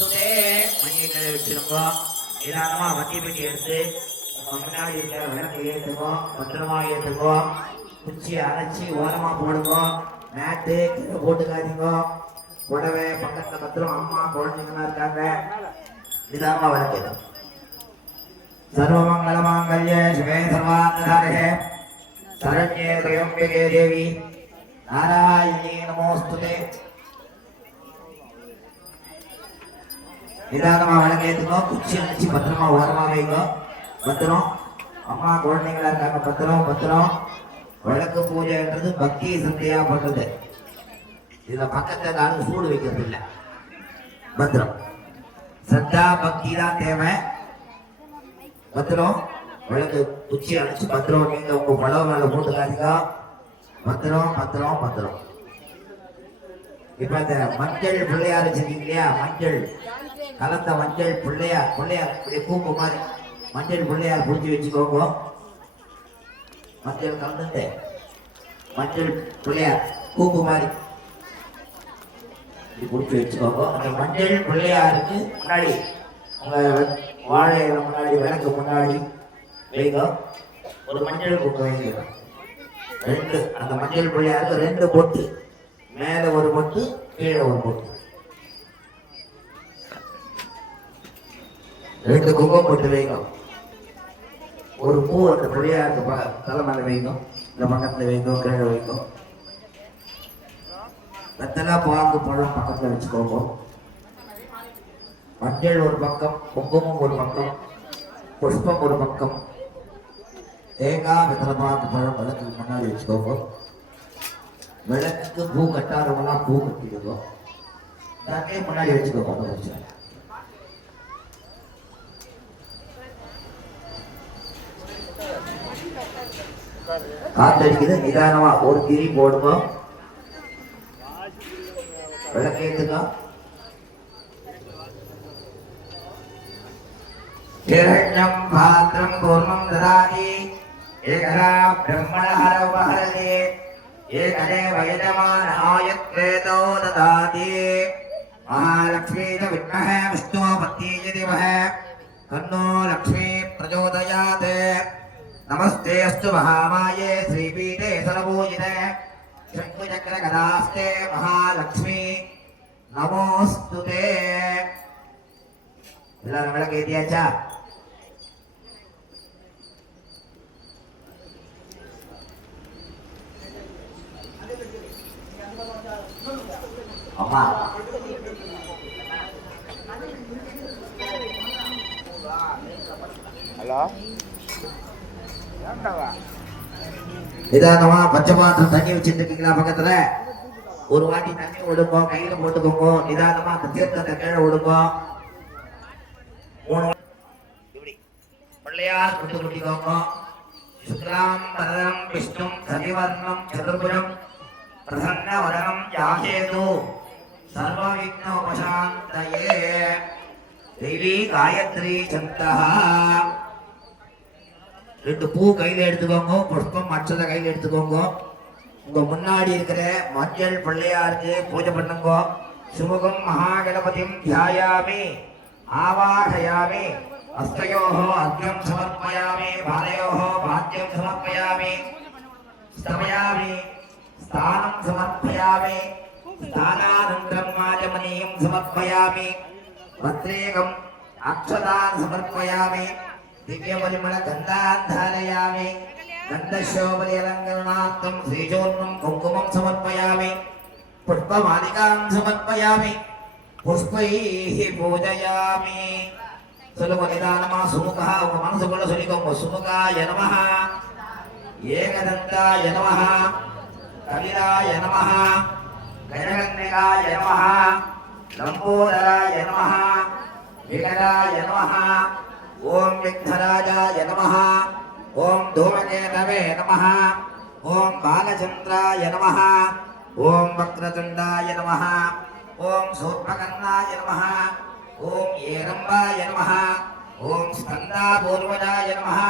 மணியை கையை வச்சிருக்கோம். நிதானமா வண்டி பெட்டி எடுத்து முன்னாடி இருக்கிற விளக்கு ஏற்றுவோம். பத்திரமா ஏற்றுவோம். குச்சியை அரைச்சி ஓரமா போடுவோம். மேட்டு கீழே போட்டுக்காதீங்க. புடவை பக்கத்துல பத்திரம் அம்மா குழந்தைங்களா இருக்காங்க. நிதானமா விளக்கு சர்வமங்கலமாங்கல்யே சிவே சர்வாந்ததாரே சரண்யே திரியம்பிகே தேவி நாராயணி நமோஸ்துதே. நிதானமா விளக்கேற்றுக்கோ. குச்சி அடிச்சு பத்திரமா ஓரமா வைங்க. பத்திரம் அம்மா குழந்தைங்களா இருக்காங்க. பத்திரம் பத்திரம். விளக்கு பூஜைன்றது பக்தி சந்தையா பண்றது. இதுல பக்கத்துல காலம் சூடு வைக்கிறது இல்லை. பத்திரம் சத்தா பக்தி தான் தேவை. பத்திரம் விளக்கு குச்சி அடிச்சு பத்திரம். நீங்க உங்க பழவ மேல போட்டுக்காதீங்க. பத்திரம் பத்திரம் பத்திரம். இப்ப இந்த மஞ்சள் பிள்ளையார் வச்சிருக்கீங்க இல்லையா? மஞ்சள் கலந்த மஞ்சள் பிள்ளையார். பிள்ளையார் இப்படி பூப்பு மாதிரி மஞ்சள் பிள்ளையார் புடிச்சு வச்சுக்கோங்க. மஞ்சள் கலந்துட்டு மஞ்சள் பிள்ளையார் பூப்பு மாதிரி புடிச்சு வச்சுக்கோங்க. அந்த மஞ்சள் பிள்ளையாருக்கு முன்னாடி உங்க வாழை முன்னாடி விளக்கு முன்னாடி வைங்க. ஒரு மஞ்சள் பூக்கு வைங்க. ரெண்டு அந்த மஞ்சள் பிள்ளையாருக்கு ரெண்டு பொட்டு. மேல ஒரு பொட்டு கீழே ஒரு பொட்டு. ரெண்டு குங்குமம் போட்டு வைங்க. ஒரு பூ அந்த பிள்ளையாருக்கு தலை மேல வைங்க. இந்த பக்கத்துல வைங்க கீழே வைங்க. வெத்தலை பாக்கு பழம் பக்கத்துல வச்சுக்கோங்க. மஞ்சள் ஒரு பக்கம், குங்குமம் ஒரு பக்கம், புஷ்பம் ஒரு பக்கம், தேங்காய் வெத்தலை பாக்கு பழம் விளக்குக்கு முன்னாடி வச்சுக்கோங்க. விளக்குக்கு பூ கட்டாதவங்களாம் பூ கட்டிடுங்க. தண்ணி முன்னாடி வச்சுக்கோங்க. காத்தடிக்குது. நிதானமா ஒரு திரி போடுங்க. விளக்கேத்துங்க. हिरण्यं पात्रं पूर्णं ददाति एकदा ब्रह्मणः उपहरति एकदेव यजमानाय क्रेतो ददाति महालक्ष्मी च विद्महे विष्णुपत्नी धीमहि तन्नो लक्ष्मी प्रचोदयात्। नमस्ते अस्तु महामाये श्रीपीठे सर्वपूजिते शङ्कुचक्रगदास्ते महालक्ष्मी नमोस्तुते। எல்லாரும் விளக்கு ஏத்தியாச்சா? அம்மா ஹலோ நிதானமா பச்சை பாத்திரம் தண்ணி வச்சுட்டு இருக்கீங்களா? பக்கத்துல ஒரு வாட்டி தண்ணி விடுங்க. கையில போட்டுக்கோங்க. நிதானமா அந்த தீர்த்தத்தை கீழே விடுங்க. இப்படி பிள்ளையார் கொண்டு கொட்டிக்கோங்க. சுக்லாம் பரதம் விஷ்ணும் சதிவர்ணம் சதுர்புஜம் பிரசன்ன வதனம் யாசேது சர்வ விக்னோபசாந்தயே தேவி காயத்ரி சந்தா. ரெண்டு பூ கையில எடுத்துக்கோங்க. புஷ்பம் மற்றதை கையில எடுத்துக்கோங்க. உங்க முன்னாடி இருக்கிற மஞ்சள் பிள்ளையாருக்கு பூஜை பண்ணுங்க. சுமுகம் மகாகணபதிம் தியாயாமி आवाहयामि हस्तयोः अर्घ्यं समर्पयामि पादयोः पाद्यं समर्पयामि स्थापयामि स्थानं समर्पयामि स्थानानन्तरं माजमनीयं समर्पयामि पत्रेकम् अक्षतान् समर्पयामि दिव्यपरिमलगन्धान् धारयामि गन्धशोभनि अलङ्करणार्थं श्रीचूर्णं कुङ्कुमं समर्पयामि पुष्पमालिकां समर्पयामि पुष्पैः पूजयामि। சொல்லுங்க நிதானமா. சுமுகா உங்க மனசுக்குள்ள சொல்லிக்கோங்க. சுமுகாய நமஹ ஏகதந்தாய நமஹ கவிராய நமஹ கஜகன்னிகாய நமஹ லம்போதராய நமஹ விகடாய நமஹ ஓம் விக்னராஜாய நமஹ ஓம் தூமகேதவே நமஹ ஓம் பாலச்சந்திராய நமஹ ஓம் வக்ரதுண்டாய நமஹ ओम सूर्पकर्णाय नमः ओम एरंबाय नमः ओम स्कंदापूर्वजाय नमः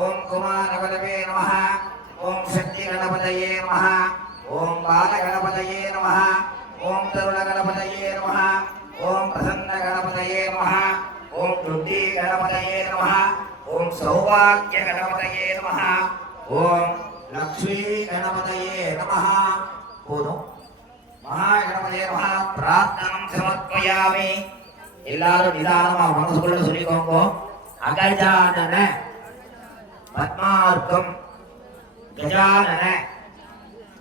ओम कुमारवलवे नमः ओम शक्तिगणपतये नमः ओम बालगणपतये नमः ओम तरुणगणपतये नमः ஓம் பிரசன்ன கணபதயே நமः. ஓம் துர்த்தி கணபதயே நமः. ஓம் சௌபாக்ய கணபதயே நமः. ஓம் லக்ஷ்மி கணபதயே நமः. போதும். மகா கணபதயே நமः. பிரார்த்தனம் சமர்ப்பயாமி. எல்லாரும் நிதானமா மனசுக்குள்ள சொல்லிக்கோங்க. அகஜானன பத்மார்க்கம் கஜானன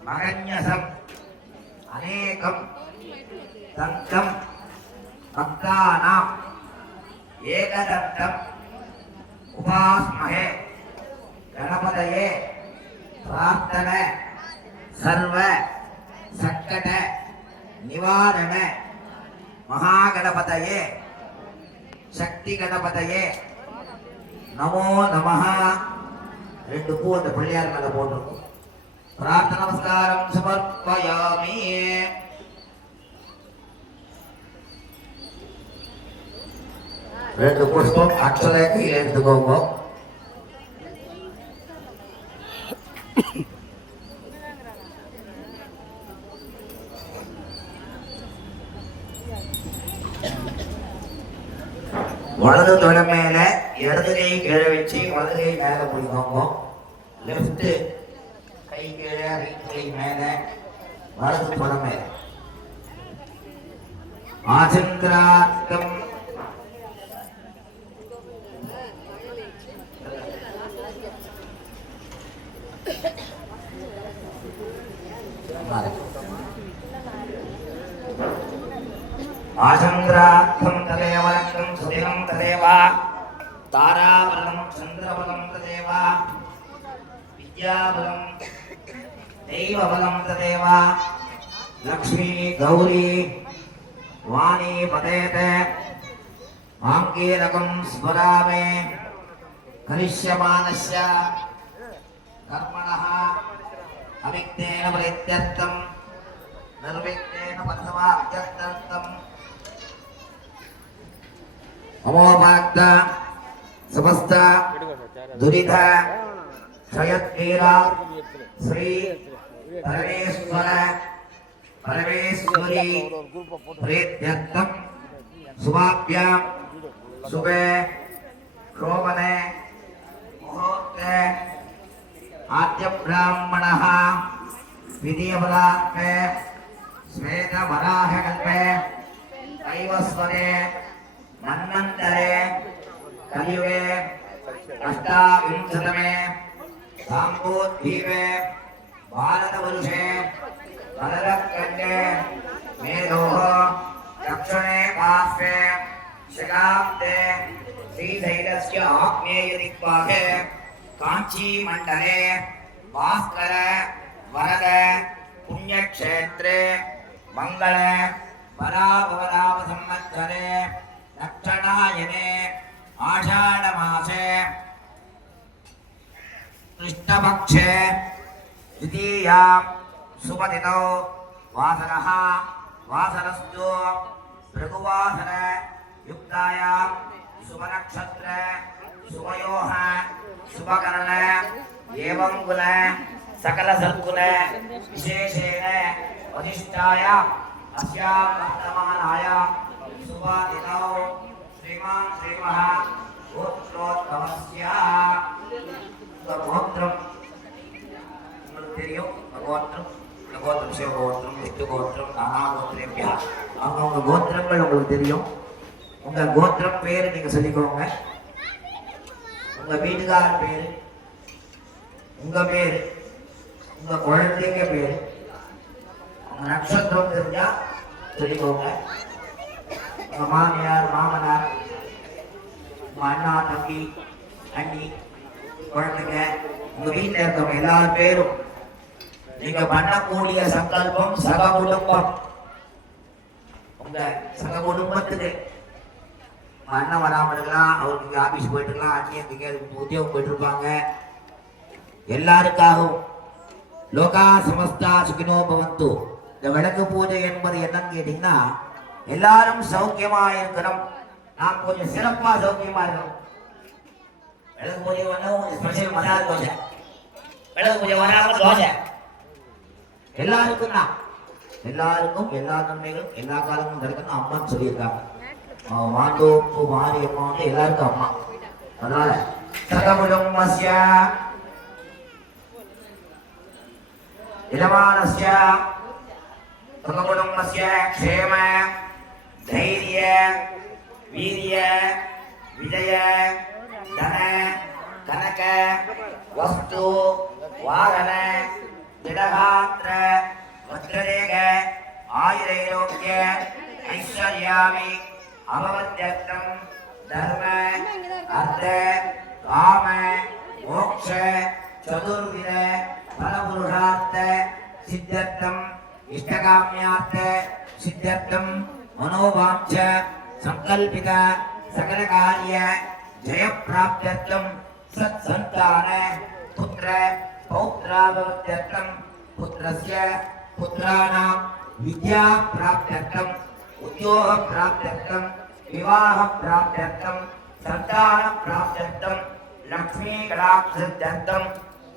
மகன்யசம் அநேகம் தந்தம் பக்தானாம் ஏகதந்தம் உபாஸ்மஹே. கணபதயே பிரார்த்தன சர்வ சங்கட நிவாரண மகாகணபதயே சக்தி கணபதயே நமோ நமஹ. 2 பூ அந்த பிள்ளையார் மேல போட்டிருக்கும். பிரார்த்தன நமஸ்காரம் சமர்ப்பயாமி. ரெண்டு புஷ்பம் அக்ஷதை கையில் எடுத்துக்கோங்க. வலது தொட மேல இடது கை கீழே வச்சு வலது கை மேல பிடிக்கோங்க. லெஃப்ட் கை கீழே ரைட் கை மேல வலது தொட மேல. ஆசந்திரார்த்தம் ஆசந்திரார்த்தம் ததேவ லக்ஷ்மம் சுதினம் ததேவ தாராபலம் சந்திரபலம் ததேவ வித்யாபலம் தெய்வபலம் ததேவ லக்ஷ்மி கௌரி வாணி பதேதே மாங்கீரகம் ஸ்மராமே கரிஷ்யமானஸ்ய கர்மணः அவிக்னேன பிரத்யர்த்தம் நிர்விக்னேன பத்மார்த்தம் அமோபாக்த சமஸ்த துரித க்ஷயத்வீரா ஸ்ரீ பரமேஸ்வர பரமேஸ்வரி பிரேத்யர்த்தம் சுபாப்யாம் சுபே சோமனே முகூர்த்தே ஆத்ய பிராமணः விதியபலார்த்தே ஸ்வேதவராஹகல்பே தைவஸ்வரே மன்வந்தரே கலியுगे अष्टाविंशतमे साम्बोद्वीपे भारतवर्षे भरतखण्डे मेरोः दक्षिणे पार्श्वे शकाब्दे श्रीशैलस्य आग्नेयदिग्भागे काञ्चीमण्डले भास्कर वरद पुण्यक्षेत्रे मंगल पराभवनाम संवत्सरे दक्षिणायने आषाढमासे कृष्णपक्षे द्वितीया सुपतितौ वासरः वासरस्तु भृगुवासर युक्तायां शुभनक्षत्र शुभयोः शुभकर्ण एवं कुल सकल सद्गुण विशेषेण वरिष्ठाय अस्यां वर्तमानाय शुभदिनौ श्रीमान् श्रीमः गोत्रोद्भवस्य गोत्रम தெரியும் கோத்திரம் கோத்திரம் சிவகோத்திரம் விஷ்ணு கோத்திரம் நானா கோத்திரேபியா அவங்க கோத்திரங்கள் உங்களுக்கு தெரியும். உங்க கோத்திரம் பேரு நீங்க சொல்லிக்கோங்க. உங்க வீட்டுக்காரர் பேரு, உங்க பேரு, உங்க குழந்தைங்க பேரு, உங்க நட்சத்திரம் தெரிஞ்சா சொல்லிக்கோங்க. உங்க மாமியார் மாமனார், உங்க அண்ணா தம்பி அண்ணி குழந்தைங்க, உங்க வீட்டில் இருக்கவங்க எல்லாரும் பேரும் நீங்க பண்ணக்கூடிய சங்கல்பம் சக குடும்பம். உங்க சக குடும்பத்துக்கு அண்ணன் வராமல் இருக்கலாம், அவருக்கு ஆபீஸ் போயிட்டு இருக்கலாம், அண்ணி எங்கேயாவது உத்தியோகம் போயிட்டு இருப்பாங்க. எல்லாருக்காகவும் லோகா சமஸ்தா சுகினோ பவந்து. இந்த விளக்கு பூஜை என்பது என்னன்னு கேட்டீங்கன்னா, எல்லாரும் சௌக்கியமா இருக்கணும், நான் கொஞ்சம் சிறப்பா சௌக்கியமா இருக்கணும். விளக்கு பூஜை வந்து கொஞ்சம் ஸ்பெஷல் மசாலா தோசை, விளக்கு பூஜை வராம தோசை எல்லாருக்கும் தான். எல்லாருக்கும் எல்லா நன்மைகளும் எல்லா காலமும் கிடைக்கணும் அம்மான்னு சொல்லியிருக்காங்க. மாந்தோப்பு மாரியம்மா வந்து எல்லாருக்கும் அம்மா. அதனால சகமுடம்மஸ்ய யஜமானஸ்ய சகமுடம்மஸ்ய க்ஷேம தைரிய வீரிய விஜய தன கனக வஸ்து வாகன திடகாத்திர வஜ்ரதேக ஆயுரைரோக்கிய ஐஸ்வர்யாமி அபவத்யர்த்தம் தர்ம அர்த்த காம மோக்ஷ சதுர்வித பலபுருஷார்த்த சித்தர்த்தம் இஷ்டகாமியார்த்த சித்தர்த்தம் மனோவாஞ்ச சங்கல்பித சகல காரிய ஜெயப்பிராப்தியர்த்தம் சத் சந்தான புத்திர பௌத்ராபவத்யர்த்தம் புத்திரஸ்ய புத்திராணாம் வித்யா பிராப்தியர்த்தம் உத்யோக பிராப்தியர்த்தம் விவாக பிராப்தியர்த்தம் சந்தான பிராப்தியர்த்தம் லக்ஷ்மீ கடாட்சித்தர்த்தம்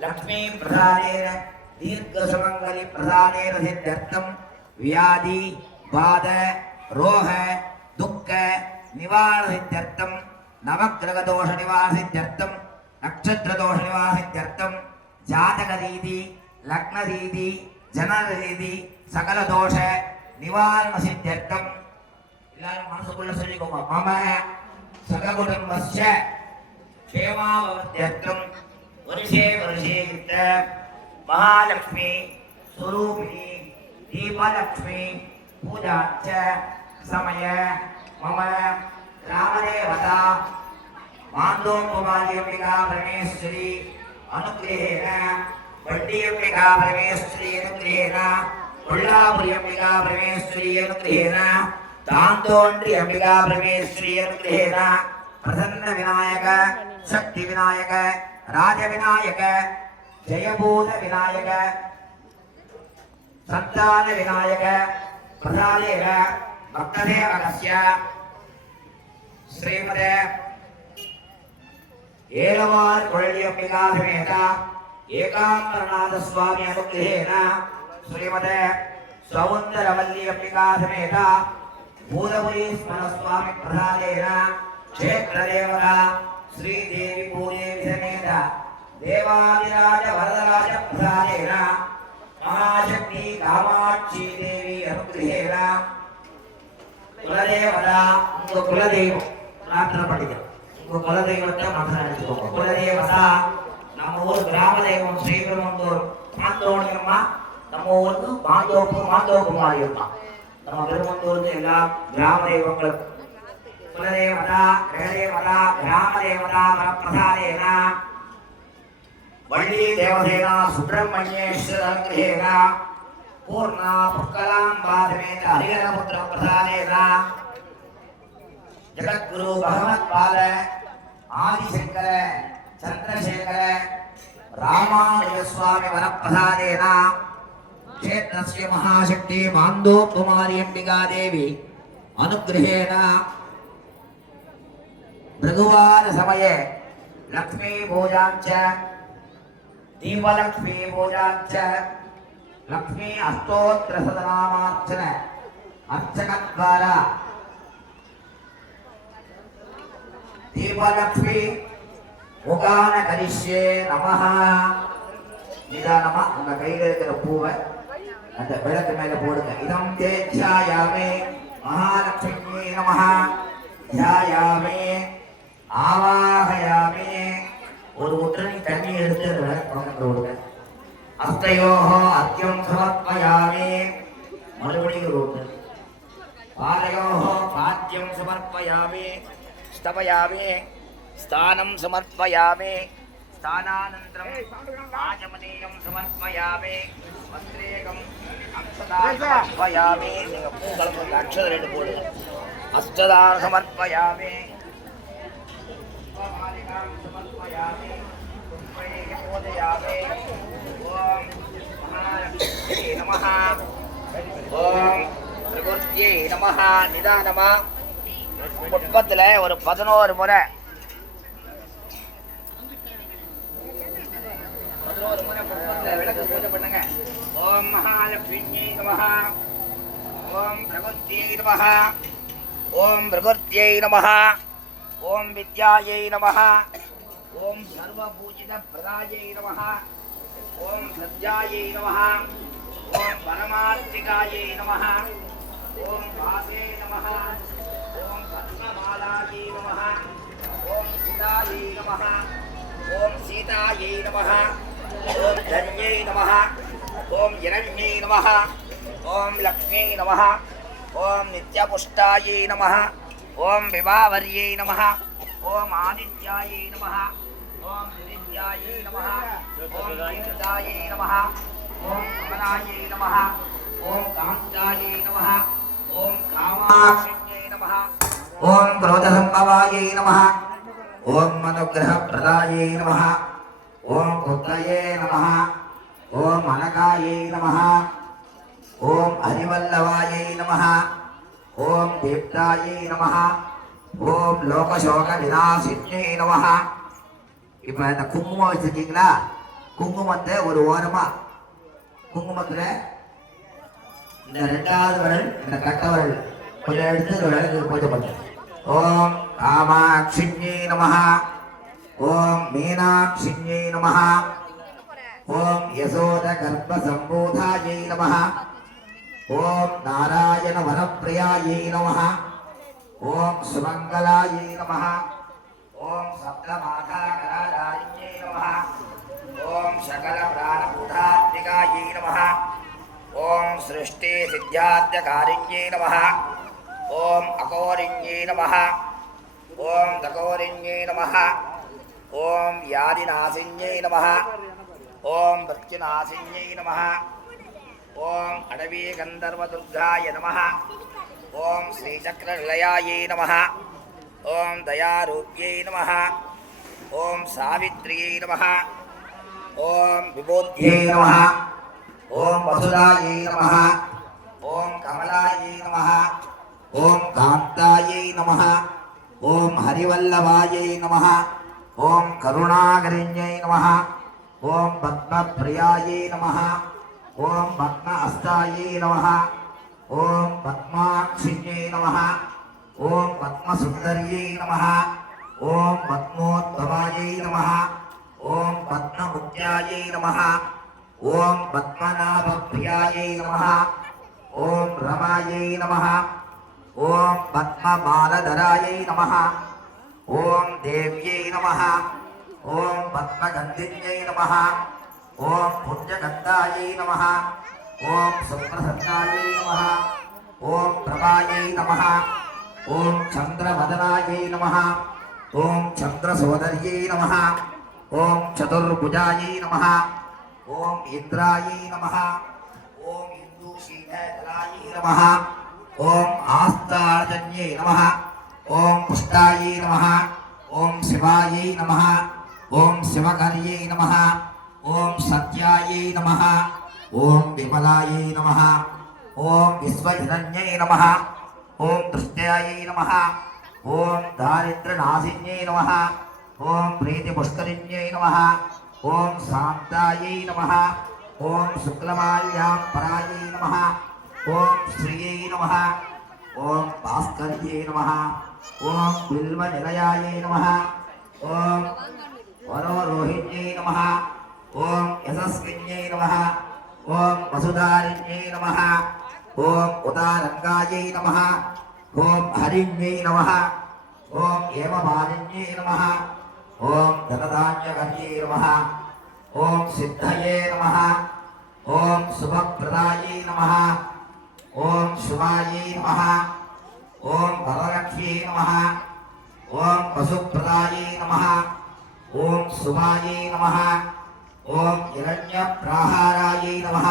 லக்ஷ்மீ பிரசாதேன தீர்க்கசுமங்கலி பிரசாதேன சித்தர்த்தம் வியாதி வாத ரோக துக்க நிவாரண சித்தர்த்தம் நவக்கிரக தோஷ நிவாரண சித்தர்த்தம் நட்சத்திர தோஷ நிவாரண சித்தர்த்தம் ஜாதக ரீதி லக்ன ரீதி ஜனன ரீதி சகல தோஷ நிவாரண சித்தர்த்தம். எல்லாரும் மனசுக்குள்ள சொல்லிக்கோங்க. மம சககுடும்பஸ்ய க்ஷேமாவத்யர்த்தம் வருஷே வருஷே யுக்த மகாலக்ஷ்மி ஸ்வரூபிணி தீபலக்ஷ்மி பூஜாச்ச சமய மம ராமதேவதா மாந்தோங்குமாரியம்பிகா பரமேஸ்வரி அனுகிரகேன வட்டியம்பிகா பரமேஸ்வரி அனுகிரகேன கொல்லாபுரி அம்பிகா பரமேஸ்வரி அனுகிரகேன தாந்தோன்றி அம்பிகா பரமேஸ்வரி அனுகிரகேன பிரசன்ன விநாயக சக்தி விநாயக ராஜ விநாயக ஜெயபூத விநாயக சந்தான விநாயக பிரசாதேன பக்ததேவகஸ்ய ஸ்ரீமதே ஏலவார் கொள்ளி அம்பிகா சமேத ஏகாம்பரநாத சுவாமி அனுகிரகேன ஸ்ரீமதே சௌந்தரவல்லி அம்பிகா சமேத பூதபுரி ஸ்மர சுவாமி பிரசாதேன க்ஷேத்ரதேவதா ஸ்ரீதேவி பூதேவி சமேத தேவாதிராஜ வரதராஜ பிரசாதேன மகாசக்தி காமாட்சி தேவி அனுகிரகேன குலதேவதா உங்க குலதெய்வம் பிரார்த்தனை பண்ணிக்கிறோம். உங்க குலதெய்வத்தை மனசில் நினைச்சுக்கோங்க. குலதேவதா நம்ம ஊர் கிராம தெய்வம் ஸ்ரீபெரும்புதூர் மாந்தோணியம்மா, நம்ம ஊருக்கு மாந்தோப்பு மாரியம்மா. நம்ம பெருமந்தூருக்கு எல்லா கிராம தெய்வங்களுக்கும் குலதேவதா கிரகதேவதா கிராம தேவதா வரப்பிரசாதேன வள்ளி தேவதேனா சுப்பிரமணியேஸ்வர அனுகிரகேன பூர்ணா புஷ்கலாம்பா சமேத ஹரிஹரபுத்திர பிரசாதேன ஜகத்குரு பகவத்பாத ஆதிசங்கர சந்திரசேகர ராமானுஜ சுவாமி வரப்பிரசாதேன க்ஷேத்ரஸ்ய மகாசக்தி மாந்தோப்புமாரியம்பிகா தேவி அனுகிரகேன भृगुवार समये लक्ष्मी पूजांच दीपलक्ष्मी पूजांच लक्ष्मी अष्टोत्तर शतनामार्चन अर्चकद्वारा दीपलक्ष्मी मुगान करिष्ये नमः निदानमा उंगा கையில இருக்கிற பூவை அந்த விளக்கு மேல போடுங்க. இதம் தேஜ்யாயாமே மகாலக்ஷ்மியே நமः ध्यायामे आवाहयामे ஒரு ஒற்றனை தண்ணி எடுத்து அந்த விளக்கு பக்கத்துல விடுங்க. அஸ்தயோஹோ அர்க்யம் சமர்ப்பயாமே மறுபடியும் ஒரு ஒற்றனை பாலயோஹோ பாத்யம் சமர்ப்பயாமே ஸ்தபயாமே ஸ்தானம் சமர்ப்பயாமே ஸ்தானானந்தரம் ஆஜமனேயம் சமர்ப்பயாமே வஸ்திரேகம் அக்ஷதாம் சமர்ப்பயாமே. நீங்க பூ கலந்து அக்ஷத ரெண்டு போடுங்க. अष्टदान समर्पयामि मालिकां समर्पयामि पुष्पैः पूजयामि ओम महालक्ष्मी नमः ओम प्रकृत्यै नमः निदानमा புஷ்பத்துல ஒரு 11 முறை 11 முறை புஷ்பத்துல விளக்கு பூஜை பண்ணுங்க. ஓம் மகாலக்ஷ்மியை நமः ओम प्रकृत्यै नमः ओम प्रकृत्यै नमः ओम विद्यायै नमः ओम सर्वपूजितप्रदायै नमः ओम सत्यायै नमः ओम परमार्थिकायै नमः ओम वासे नमः ओम पद्ममालायै नमः ओम सीतायै नमः ओम सीतायै नमः ओम धन्यै नमः ओम हिरण्यै नमः ओम लक्ष्मी नमः ओम नित्यपुष्टायै नमः ओम विवावर्यै नमः ओम आदित्यायै नमः ओम नित्यायै नमः ओम दीर्घायै नमः ओम कमलायै नमः ओम कांतायै नमः ओम कामाक्षिण्यै नमः ओम क्रोधसंभवायै नमः ओम अनुग्रहप्रदायै नमः ओम पुत्रये नमः ओम अनकायै नमः ओम हरिवल्लभायै नमः ओम दीप्तायै नमः ओम लोकशोकविनाशिन्यै नमः இப்போ இந்த குங்குமம் வச்சிருக்கீங்களா குங்குமத்தை ஒரு ஓரமா குங்குமத்துல இந்த ரெண்டாவது விரல் இந்த கட்ட விரல் கொஞ்சம் எடுத்து இந்த விரலுக்கு பூஜை பண்ணுங்க ஓம் காமாட்சிண்யை நமஹ ஓம் மீனாட்சிண்யை நமஹ ஓம் யசோத கர்ப்ப சம்பூதாயை நமஹ ஓம் நாராயண வரப்பிரியாயை நமஹ ஓம் சுமங்கலாயை நமஹ ओम सप्तमाथाकरालायै नमः ओम सकलप्राणभूतात्मिकायै नमः ओम सृष्टिसिद्ध्याद्यकारिण्यै नमः ओम अकोरिण्यै नमः ओम दकोरिण्यै नमः ओम यादिनाशिन्यै नमः ओम भक्तिनाशिन्यै नमः ओम अडवीगन्धर्वदुर्गाय नमः ओम श्रीचक्रनिलयायै नमः ओम दयारूप्यै नमः ओम सावित्र्यै नमः ओम विबोध्यै नमः ओम वसुदायै नमः ओम कमलायै नमः ओम कान्तायै नमः ओम हरिवल्लभायै नमः ओम करुणाकरिण्यै नमः ओम पद्मप्रियायै नमः ओम पद्महस्तायै नमः ओम पद्माक्षिण्यै नमः ओम पद्मसुंदर्यै नमः ओम पद्मोद्भवायै नमः ओम पद्ममुद्यायै नमः ओम पद्मनाभप्रियायै नमः ओम रमायै नमः ओम पद्ममालधरायै नमः ओम देव्यै नमः ओम पद्मगन्धिन्यै नमः ओम पुण्यगन्धायै नमः ओम सुप्रसन्नायै नमः ओम प्रभायै नमः ओम चंद्रवदनायै नमः ओम चंद्रसोदर्यै नमः ओम चतुर्भुजायै नमः ओम इंद्रायै नमः ओम इंदुशीलदलायै नमः ओम आस्तार्जन्यै नमः ओम पुष्टायै नमः ओम शिवायै नमः ओम शिवकर्यै नमः ओम सत्यायै नमः ओम विमलायै नमः ओम विश्वहिरण्यै नमः ओम दृष्ट्यायै नमः ओम दारिद्र्यनाशिन्यै नमः ओम प्रीतिपुष्करिण्यै नमः ओम शान्तायै नमः ओम शुक्लमाल्याम्बरायै नमः ओम श्रियै नमः ओम भास्कर्यै नमः ओम बिल्वनिलयायै नमः ओम वरोरोहिण्यै नमः ओम यशस्विन्यै नमः ओम वसुधारिण्यै नमः ओम उदारंगायै नमः ओम हरिण्यै नमः ओम हेममालिन्यै नमः ओम धनधान्यकर्यै नमः ओम सिद्धये नमः ओम शुभप्रदायै नमः ओम शुभायै नमः ओम भवलक्ष्म्यै नमः ओम पशुप्रदायै नमः ओम शुभायै नमः ओम हिरण्यप्राहारायै नमः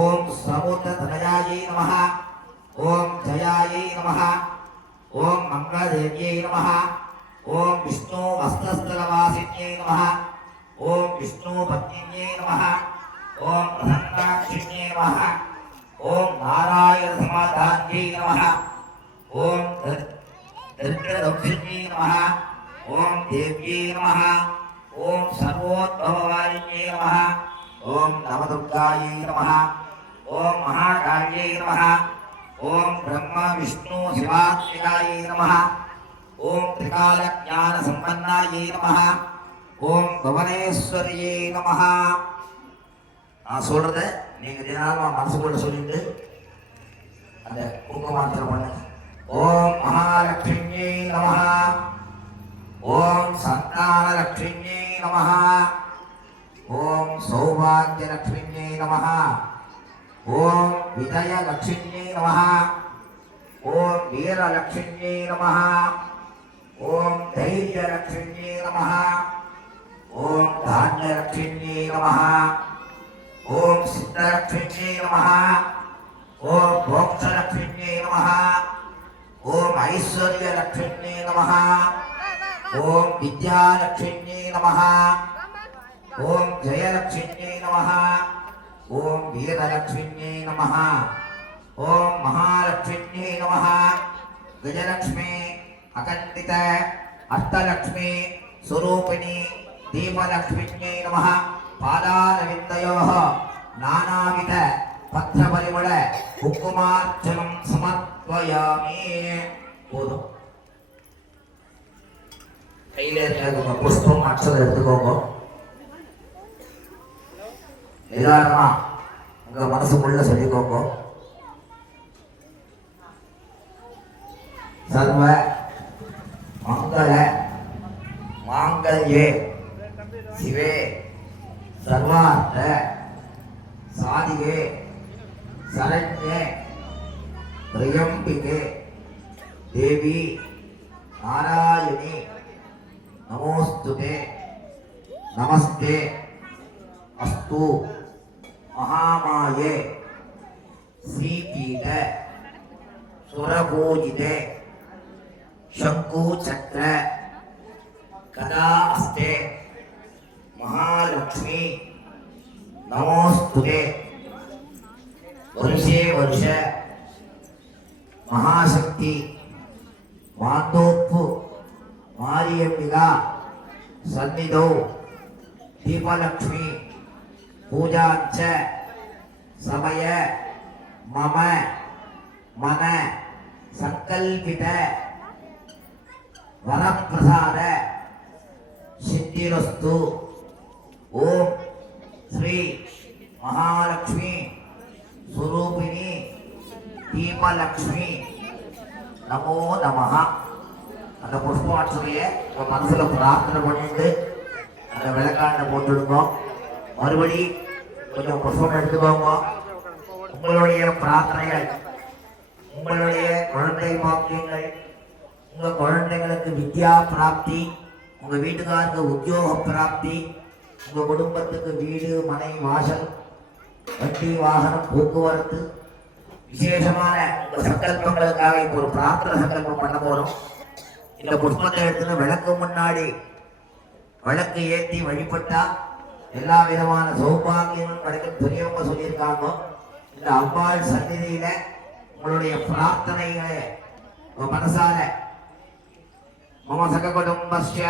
ओम समुद्रतनयायै नमः ओम जयायै नमः ओम मंगलदेव्यै नमः ओम विष्णु वस्त्रस्थलवासिन्यै नमः ओम विष्णुपत्न्यै नमः ओम प्रसन्नाक्षिण्यै नमः ओम नारायणसमाधान्यै नमः ओम दरिद्रदक्षिण्यै नमः ओम देव्यै नमः ओम सर्वोद्भववारिण्यै नमः ओम नवदुर्गायै नमः ओम महाकाल्यै नमः ओम ब्रह्मा विष्णु शिवात्मिकाय नमः ओम त्रिकाल ज्ञान संपन्नाय नमः ओम भुवनेश्वर्ये नमः நான் சொல்றத நீங்க தினமும் மனசுக்குள்ள சொல்லிட்டு அந்த குங்குமார்த்தனை பண்ணுங்க. ஓம் மகாலட்சுமியே நமஹ ஓம் சந்தானலட்சுமியே நமஹ ஓம் சௌபாகியலட்சுமியே நமஹ ஓம் விஜயலட்சுமியே நமஹ ஓம் வீரலட்சுமியே நமஹ ஓம் தைரியலட்சுமியே நமஹ ஓம் தானியலட்சுமியே நமஹ ओम सिद्धलक्ष्मी नमः ओम मोक्षलक्ष्मी नमः ओम ऐश्वर्यलक्ष्मी नमः ओम विद्यालक्ष्मी नमः ओम जयलक्ष्मी नमः ओम वीरलक्ष्मी नमः ओम महालक्ष्मी नमः गजलक्ष्मी अखंडित अष्टलक्ष्मी स्वरूपिणी दीपलक्ष्मी नमः पादारविन्दयोः नानाविध पत्रपरिमळ कुङ्कुमार्चनं समर्पयामि. போதும். கையில இருக்க புஷ்பம் அட்சதை எடுத்துக்கோங்க. நிதானமா உங்க மனசுக்குள்ள சொல்லிக்கோங்க. சர்வ மங்கள மாங்கல்யே சிவே सर्वार्थ साधिके शरण्ये त्र्यंबिके देवी नारायणी नमोस्तुते नमस्ते अस्तु महामाये श्रीपीठ सुरपूजिते शंकुचक्र कदास्ते महालक्ष्मी नमोस्तुते वर्षे वर्ष महाशक्ति मातोप्पु मारियम्बिका सन्निधौ दीपलक्ष्मी पूजाच्च समय मम मन संकल्पित वरप्रसाद सिद्धिरस्तु. ओम श्री महालक्ष्मी स्वरूपिणी दीपलक्ष्मी नमो नमः. அந்த புஷ்பாட்சதையை உங்க மனசுல பிரார்த்தனை பண்ணிட்டு அந்த விளக்காண்ட போட்டுடுங்க. மறுபடி கொஞ்சம் புஷ்பம் எடுத்துக்கோங்க. உங்களுடைய பிரார்த்தனைகள், உங்களுடைய குழந்தை பாக்கியங்கள், உங்க குழந்தைகளுக்கு வித்யா பிராப்தி, உங்க வீட்டுக்காருக்கு உத்தியோக பிராப்தி, உங்க குடும்பத்துக்கு வீடு மனை வாசல் வண்டி வாகனம் போக்குவரத்து விசேஷமான சங்கல்பங்களுக்காக இப்போ ஒரு பிரார்த்தனை சங்கல்பம் பண்ண போறோம். இந்த புஷ்பத்தை எடுத்துன்னு விளக்கு முன்னாடி விளக்கு ஏற்றி வழிபட்டா எல்லா விதமான சௌபாகியமும் கிடைக்கும் பெரியவங்க சொல்லியிருக்காங்க. இந்த அம்பாள் சந்நிதியில உங்களுடைய பிரார்த்தனைகளை உங்க மனசால मम सककुटुम्बस्य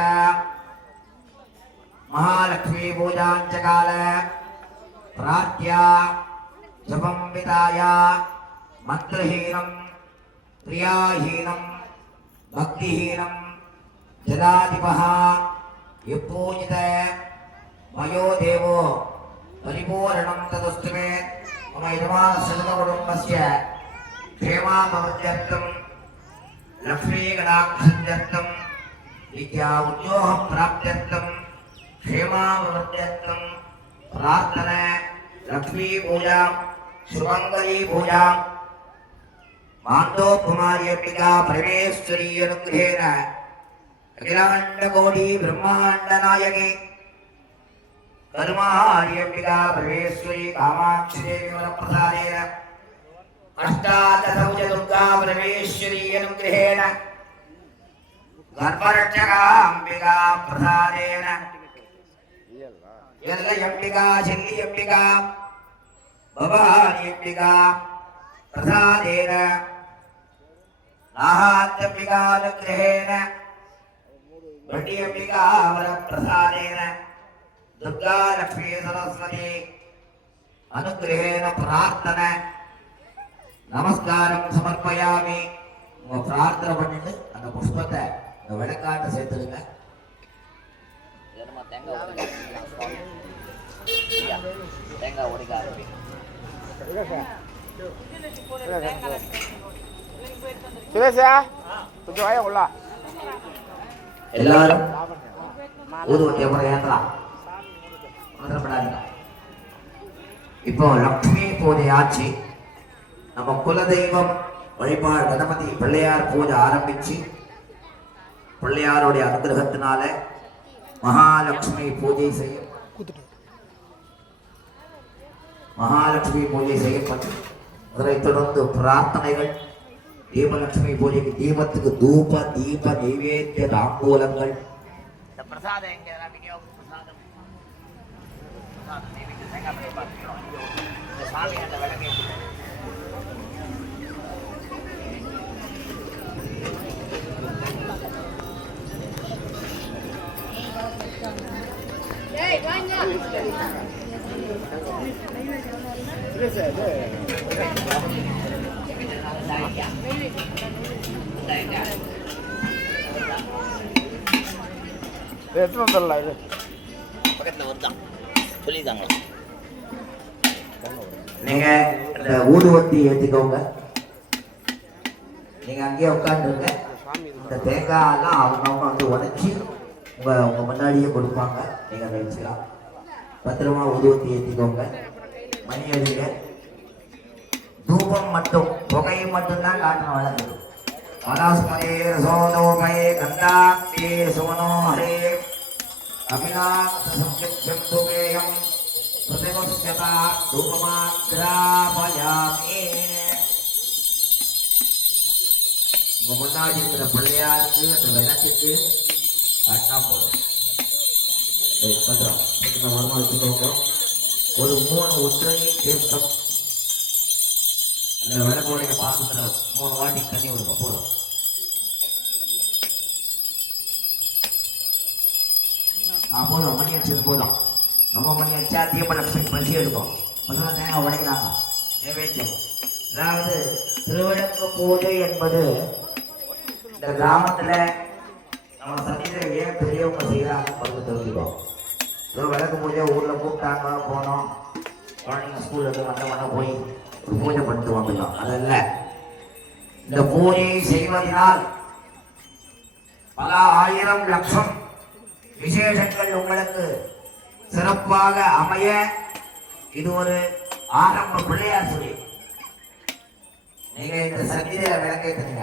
महालक्ष्मी पूजाञ्चकाल प्रार्थ्या जपं विदाय मन्त्रहीनं प्रियाहीनं भक्तिहीनं जलाधिपः यपूजित मयो देवो परिपूर्णं तदस्तु मे. मम यजमानस्य सककुटुम्बस्य क्षेमाभवत्यर्थं लक्ष्मी कटाक्षार्थं विद्या उद्योग प्राप्त्यर्थं क्षेमाभिवृद्ध्यर्थं प्रार्थना लक्ष्मी पूजा शुभंगली पूजा मान्दोपमार्यम्बिका परमेश्वरी अनुग्रहेण अखिलाण्डकोटि ब्रह्माण्ड नायके कर्मार्यम्बिका परमेश्वरी कामाक्षी देवी वरप्रसादेन अष्टादशौज दुर्गा परमेश्वरी अनुग्रहेण गर्भरक्षकाम्बिका प्रसादेन यल्लयम्बिका चिल्लियम्बिका भवान्यम्बिका प्रसादेन नाहात्यम्बिका अनुग्रहेण वटियम्बिका वरप्रसादेन दुर्गा लक्ष्मी सरस्वती अनुग्रहेण प्रार्थना நமஸ்காரம் சமர்ப்பயாமி. உங்க பிரார்த்தனை பண்ணிட்டு அந்த புஷ்பத்தை இந்த விளக்காட்ட சேர்த்துடுங்க. தேங்காய் உடைக்க எல்லாரும் ஊதுவத்தி அப்புறம் ஏற்றலாம். இப்போ லக்ஷ்மி பூஜை ஆச்சு. நம்ம குலதெய்வம் வழிபாடு கணபதி பிள்ளையார் பூஜை ஆரம்பிச்சு பிள்ளையாருடைய அனுகிரகத்தினால மகாலட்சுமி பூஜை செய்யப்பட்டு அதனைத் தொடர்ந்து பிரார்த்தனைகள். தீபலட்சுமி பூஜைக்கு தீபத்துக்கு தூப தீப நைவேத்திய தாம்பூலங்கள். நீங்க இந்த ஊதுவத்தி ஏத்திக்கோங்க. நீங்க அங்கேயே உட்காந்துருங்க. இந்த தேங்காய் எல்லாம் அவங்க வந்து உடைச்சி உங்க முன்னாடியே கொடுப்பாங்க. நீங்க அதை வச்சுக்கலாம். பத்திரமா ஊதுவத்தி ஏத்திக்கோங்க. மணி அடிங்க. தூபம் மட்டும் புகையை மட்டும்தான் காட்டணும். வழங்குது மனஸ்மரே சோனோமயே கந்தாக்தே சோனோஹரே அபிநாசம் துகேயம் பிரதிவஸ்யதா தூபமாத்ராபயாமி. உங்க முன்னாடி இருக்கிற பிள்ளையாருக்கு அந்த விளக்குக்கு அட்டா போடும். வருமா வச்சுக்கோங்க. ஒரு 3 ஒற்றை தீர்த்தம் அந்த விளக்கோடைய பாசத்துல 3 வாட்டி தண்ணி விடுங்க. போதும். போதும். மணி அடிச்சது போதும். நம்ம மணி அடிச்சா தீபலட்சுமி பசி எடுக்கும். அதெல்லாம் தேங்காய் உடைக்கிறாங்க. நைவேத்தியம். அதாவது திருவிளக்கு பூஜை என்பது இந்த கிராமத்துல நம்ம சமீப ஏன் பெரியவங்க செய்யறாங்க தெரிஞ்சுக்கோம். விளக்கு பூஜை ஊர்ல கூப்பிட்டாங்க, போனோம், குழந்தைங்க ஸ்கூல்ல இருந்து வந்த போய் ஒரு பூஜை பண்ணிட்டு வந்துடலாம். அதல்ல, இந்த பூஜையை செய்வதனால் பல ஆயிரம் லட்சம் விசேஷங்கள் உங்களுக்கு சிறப்பாக அமைய இது ஒரு ஆரம்ப பிள்ளையார் சொல்லி. நீங்க இந்த சந்தியில விளக்கேற்றுங்க.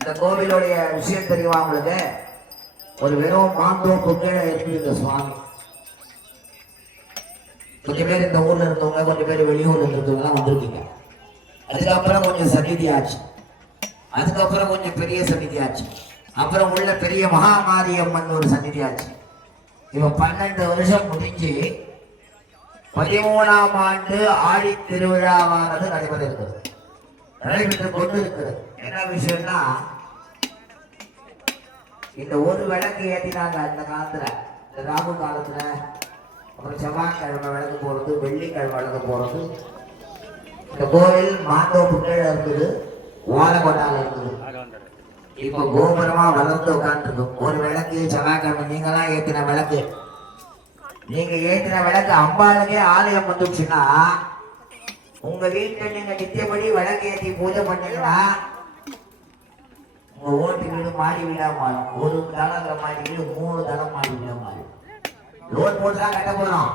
இந்த கோவிலுடைய விஷயம் தெரியுமா உங்களுக்கு? ஒரு வெறும் மாந்தோப்பு கீழே இருக்கு இந்த சுவாமி. கொஞ்சம் பேர் இந்த ஊர்ல இருந்தவங்க, கொஞ்சம் பேர் வெளியூர்ல இருந்தவங்க வந்திருக்கீங்க. அதுக்கப்புறம் கொஞ்சம் சன்னிதி ஆச்சு. அதுக்கப்புறம் கொஞ்சம் பெரிய சன்னிதி ஆச்சு. அப்புறம் உள்ள பெரிய மகாமாரியம்மன் ஒரு சன்னிதி ஆச்சு. இப்ப 12 வருஷம் முடிஞ்சு 13ஆம் ஆண்டு ஆடி திருவிழாவானது நடைபெற்று கொண்டு இருக்கிறது. என்ன விஷயம்னா, இந்த ஒரு விளக்கு ஏற்றினாங்க அந்த காலத்துல, இந்த ராகு காலத்துல. அப்புறம் செவ்வாய்க்கிழமை விளக்கு போறது, வெள்ளிக்கிழமை விளக்கு போறது. இந்த கோவில் மாந்தோப்பு கீழே இருக்குது, ஓலக்கொட்டால இருக்குது. இப்ப கோபுரமா வளர்ந்து உட்காந்துருக்கு. ஒரு விளக்கு செவ்வாய்க்கிழமை நீங்கெல்லாம் ஏற்றின விளக்கு, நீங்க ஏற்றின விளக்கு அம்பாளுக்கே ஆலயம் வந்துச்சுன்னா, உங்க வீட்டுல நீங்க நித்தியப்படி விளக்கு ஏற்றி பூஜை பண்ணீங்கன்னா உங்க ஓட்டு வீடு மாடி வீடா மாறும். ஒரு தளங்கிற மாடி வீடு 3 தளம் மாடி வீடா மாறும். லோன் போட்டுதான் கட்ட போறோம்.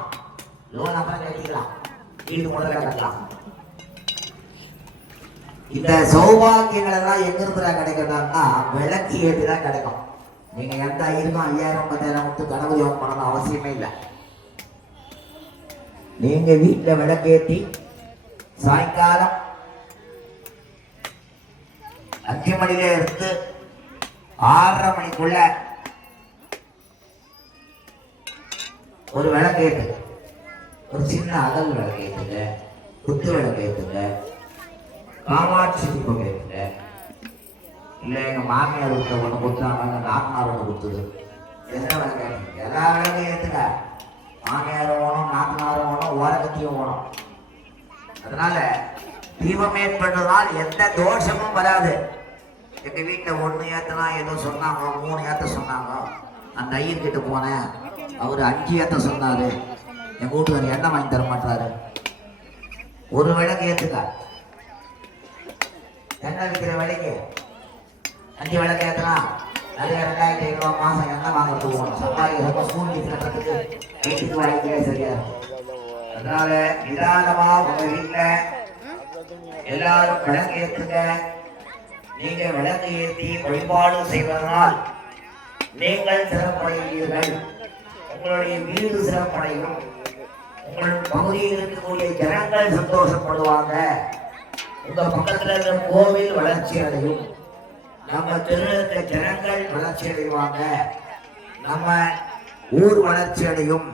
லோன் அப்புறம் கட்டிக்கலாம், வீடு முதல்ல கட்டலாம். இந்த சௌபாகியங்கள் எல்லாம் எங்க இருந்துடா கிடைக்கணும்னா விளக்கு ஏற்றிதான் கிடைக்கும். நீங்க எந்த 5000 10,000 விட்டு கனவு யோகம் பண்ணணும் அவசியமே இல்லை. நீங்க வீட்டுல விளக்கேற்றி சாயங்காலம் 5 மணில இருந்து 6:30 மணிக்குள்ள ஒரு விளக்கேற்று, ஒரு சின்ன அகல் விளக்கேற்றுங்க, குத்து விளக்கேற்றுங்க, காமாட்சி தீபம் ஏற்றுங்க. இல்லை எங்க மாமியார் வீட்டில் ஒன்று கொடுத்தாங்க, நாத்தனார் ஒன்று கொடுத்தது, என்ன விளக்கேற்றுங்க? எல்லா விளக்கையும் ஏற்றுங்க. மாமியாரும் ஓணும், நாத்தனாரும் ஓணும், ஓரகத்தையும் ஓணும். அதனால தீபம் ஏற்படுறதால் எந்த தோஷமும் வராது. எங்க வீட்டுல 1 ஏத்தலாம் ஏதோ சொன்னாங்க, 3 ஏத்த சொன்னாங்க. அந்த ஐயர்கிட்ட போனேன், அவரு 5 ஏத்த சொன்னாரு. எங்க வீட்டுக்கு எண்ணெய் வாங்கி தர மாட்டாரு. ஒரு விளக்கு ஏத்துக்க, எண்ணெய் விற்கிற விலைக்கு 5 விளக்கு ஏத்தலாம். நிறைய 2500 மாசம் எண்ணெய் வாங்குறதுக்கு போகணும். சம்பாதிக்கிறப்ப ஸ்கூல் ஃபீஸ் கட்டுறதுக்கு வீட்டுக்கு வாங்கிக்கவே சரியா இருக்கும். அதனால நிதானமா உங்க வீட்டுல எல்லாரும் விளக்கு ஏத்துங்க. நீங்க விளக்கு ஏற்றி வழிபாடு செய்வதனால் நீங்கள் சிறப்படைவீர்கள். உங்களுடைய வீடு சிறப்படையும். உங்கள் பகுதியில் இருக்கக்கூடிய ஜனங்கள் சந்தோஷப்படுவாங்க. உங்க பக்கத்துல இருக்கிற கோவில் வளர்ச்சி அடையும். நம்ம தெருவில் இருக்கிற ஜனங்கள் வளர்ச்சி அடைவாங்க. நம்ம ஊர் வளர்ச்சி அடையும்.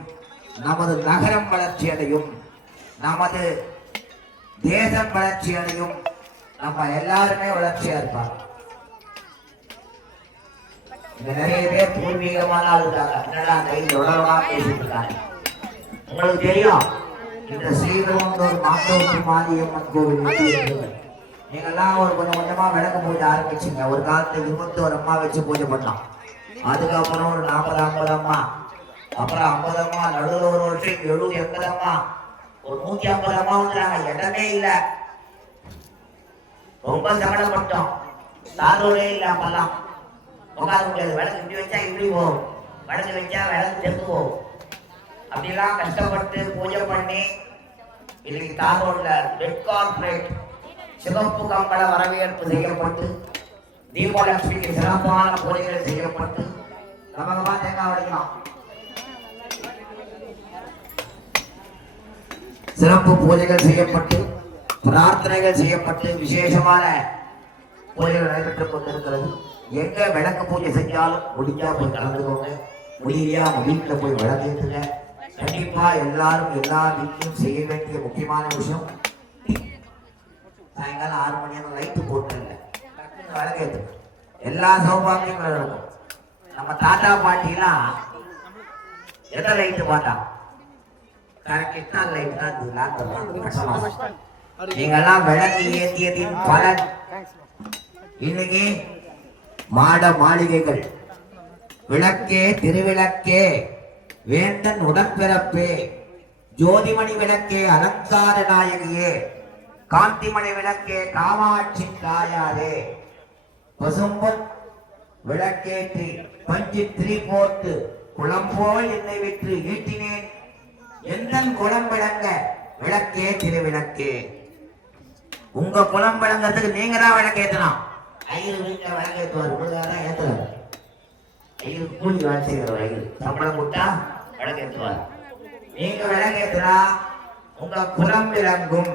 நமது நகரம் வளர்ச்சி அடையும். நமது தேசம் வளர்ச்சி அடையும். நம்ம எல்லாருமே வளர்ச்சியா இருப்பாங்க. இங்க நிறைய பேர் பூர்வீகமான ஆளுக்காங்க. என்னடா கையில் உடலா பேசிட்டு இருக்காங்க. உங்களுக்கு தெரியும், இந்த ஸ்ரீரங்கத்தூர் மாட்டோட்டி மாரியம்மன் கோவில் நீங்கெல்லாம் ஒரு கொஞ்சம் கொஞ்சமா விளக்கு பூஜை ஆரம்பிச்சுங்க. ஒரு காலத்துல 21 அம்மா வச்சு பூஜை பண்ணலாம். அதுக்கப்புறம் ஒரு 40-50 அம்மா, அப்புறம் 50 அம்மா, நடுவில் ஒரு வருஷம் 70-80 அம்மா, ஒரு 150 அம்மா வந்துறாங்க. இடமே இல்லை, ரொம்ப சங்கடப்பட்டோம். தாரோடே இல்லை. அப்பெல்லாம் உட்கார முடியாது. விளக்கு இப்படி வச்சா இப்படி போகும், விளக்கு வச்சா விளக்கு தெற்கு போகும். அப்படிலாம் கஷ்டப்பட்டு பூஜை பண்ணி இன்னைக்கு தாரோட்ல ரெட் கார்பரேட் சிவப்பு கம்பள வரவேற்பு செய்யப்பட்டு தீபலட்சுமிக்கு சிறப்பான பூஜைகள் செய்யப்பட்டு நமக்கு தேங்காய் உடைக்கலாம். சிறப்பு பூஜைகள் செய்யப்பட்டு பிரார்த்தனைகள் செய்யப்பட்டு விசேஷமான பூஜைகள் நடைபெற்றுக் கொண்டிருக்கிறது. எங்க விளக்கு பூஜை செஞ்சாலும் முடிஞ்சா போய் கலந்துக்கோங்க. முடியலையா வீட்டுல போய் விளக்கேற்றுங்க. கண்டிப்பா எல்லாரும் எல்லா வீட்லையும் செய்ய வேண்டிய முக்கியமான விஷயம், சாயங்காலம் 6 மணி நேரம் லைட்டு போட்டுருங்க, விளக்கேற்று. எல்லா சௌபாகியங்களும் இருக்கும். நம்ம தாத்தா பாட்டிலாம் எந்த லைட்டு பார்த்தா கரெக்டா லைட் தான். நீங்கெல்லாம் விளக்கு ஏற்றியதின் பலன் இன்னைக்கு மாட மாளிகைகள், விளக்கே திருவிளக்கே வேந்தன் உடன்பிறப்பே, ஜோதிமணி விளக்கே அலங்கார நாயகியே, காந்திமணி விளக்கே காமாட்சி தாயாரே, பசும்பொன் விளக்கேற்றி பஞ்சு திரி போட்டு குளம்போல் என்னை விற்று ஈட்டினேன் எந்தன் குளம் விளங்க விளக்கே திருவிளக்கே. உங்க குளம் விளங்கிறதுக்கு நீங்க தான் விளக்கேற்றணும். ஐயர் வீட்டுல விளக்கேற்றுவார், உங்களுக்காக ஏற்றுவார். ஐயர் கூலி வேலை செய்கிறவர், ஐயர் சம்பளம் கொடுத்தா விளக்கேற்றுவார். நீங்க விளக்கேற்றா உங்க குளம் விளங்கும்,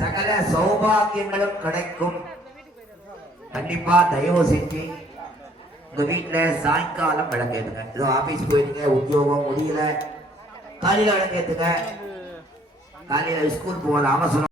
சகல சௌபாகியங்களும் கிடைக்கும். கண்டிப்பா தயவு செஞ்சு உங்க வீட்டுல சாயங்காலம் விளக்கேற்றுங்க. ஏதோ ஆபீஸ் போயிட்டீங்க, உத்தியோகம் முடியல, காலையில விளக்கேற்றுங்க. காலையில ஸ்கூல் போகல அவசரம்